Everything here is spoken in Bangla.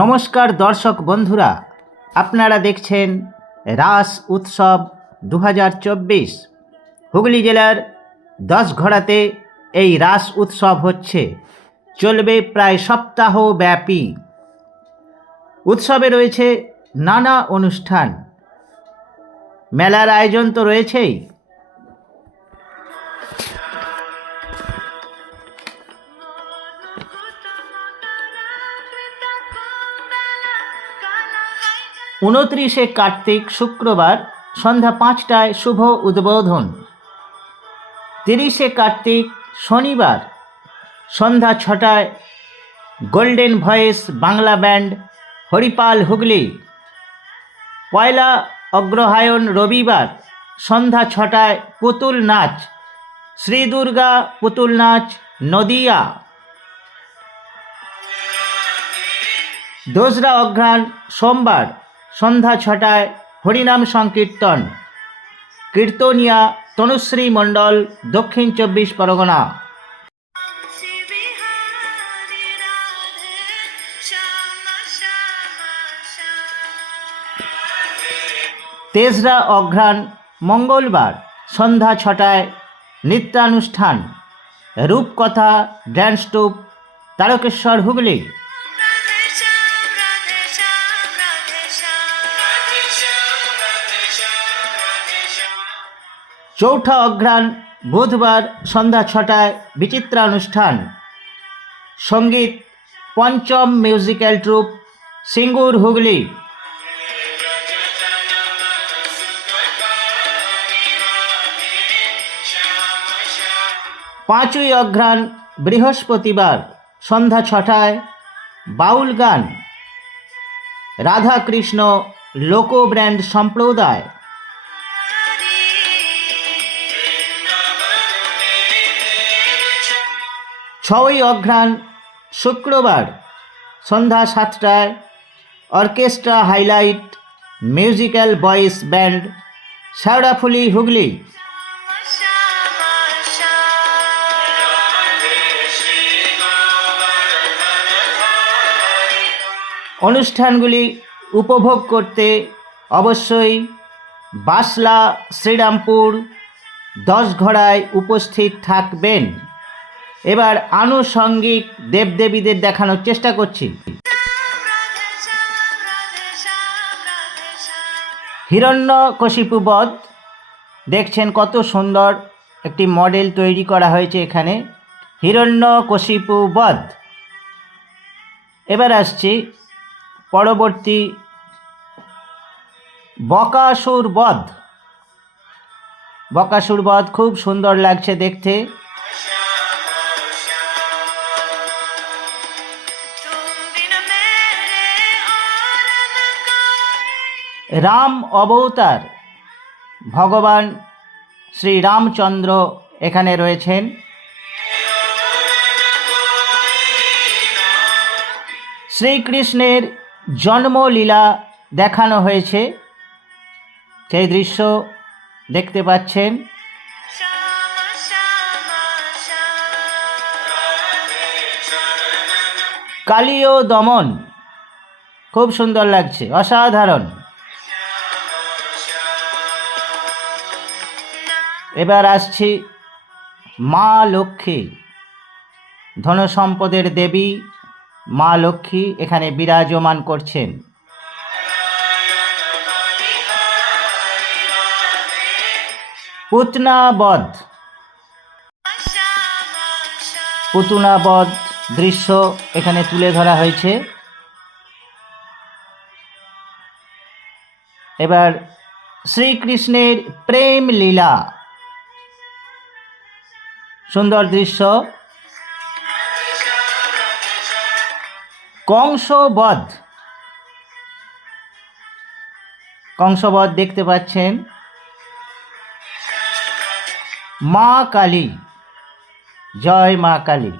নমস্কার দর্শক বন্ধুরা, আপনারা দেখছেন রাস উৎসব 2024। হুগলি জেলার 10 ঘোড়াতে এই রাস উৎসব হচ্ছে, চলবে প্রায় সপ্তাহ ব্যাপী। উৎসবে রয়েছে নানা অনুষ্ঠান, মেলার আয়োজন তো রয়েছেই। উনত্রিশে কার্তিক শুক্রবার সন্ধ্যা 5টায় শুভ উদ্বোধন। 30শে কার্তিক শনিবার সন্ধ্যা 6টায় golden voice Bangla band Haripal Hooghly. পয়লা অগ্রহায়ণ রবিবার সন্ধ্যা 6টায় পুতুল নাচ শ্রী দুর্গা পুতুল নাচ নদিয়া। 2রা অঘ্রাণ সোমবার সন্ধ্যা 6টায় হরিনাম সংকীর্তন, কীর্তনিয়া তনুশ্রী মণ্ডল, দক্ষিণ 24 পরগনা। 3রা অঘ্রাণ মঙ্গলবার সন্ধ্যা 6টায় নৃত্যানুষ্ঠান, রূপকথা ড্যান্স ট্রুপ, তারকেশ্বর হুগলি। 4ঠা অঘ্রাণ বুধবার সন্ধ্যা 6টায় বিচিত্রানুষ্ঠান, সঙ্গীত পঞ্চম মিউজিক্যাল ট্রুপ, সিঙ্গুর হুগলি। 5ই অঘ্রাণ বৃহস্পতিবার সন্ধ্যা 6টায় বাউল গান, রাধাকৃষ্ণ লোক ব্র্যান্ড সম্প্রদায়। 6ই অঘ্রাণ শুক্রবার সন্ধ্যা 7টায় orchestra highlight musical voice band Sheoraphuli Hooghly. অনুষ্ঠানগুলি উপভোগ করতে অবশ্যই বাসলা শ্রীরামপুর 10 ঘোড়ায় উপস্থিত থাকবেন। এবার আনুষঙ্গিক দেবদেবীদের দেখানোর চেষ্টা করছি। হিরণ্যকশিপু বধ দেখছেন, কত সুন্দর একটি মডেল তৈরি করা হয়েছে এখানে, হিরণ্যকশিপু বধ। এবার আসছি পরবর্তী বকাসুর বধ। বকাসুর বধ খুব সুন্দর লাগছে দেখতে। রাম অবতার ভগবান শ্রী রামচন্দ্র এখানে রয়েছেন। শ্রীকৃষ্ণের জন্মলীলা দেখানো হয়েছে, সেই দৃশ্য দেখতে পাচ্ছেন। কালীয় দমন খুব সুন্দর লাগছে, অসাধারণ। এবার আসছি মা লক্ষ্মী, ধনসম্পদের দেবী মা লক্ষ্মী এখানে বিরাজমান করছেন। পুতনা বধ, পুতনা বধ দৃশ্য এখানে তুলে ধরা হয়েছে। এবার শ্রীকৃষ্ণের প্রেম লীলা, সুন্দর দৃশ্য। কংসবধ, কংসবধ দেখতে পাচ্ছেন। মা কালী, জয় মা কালী।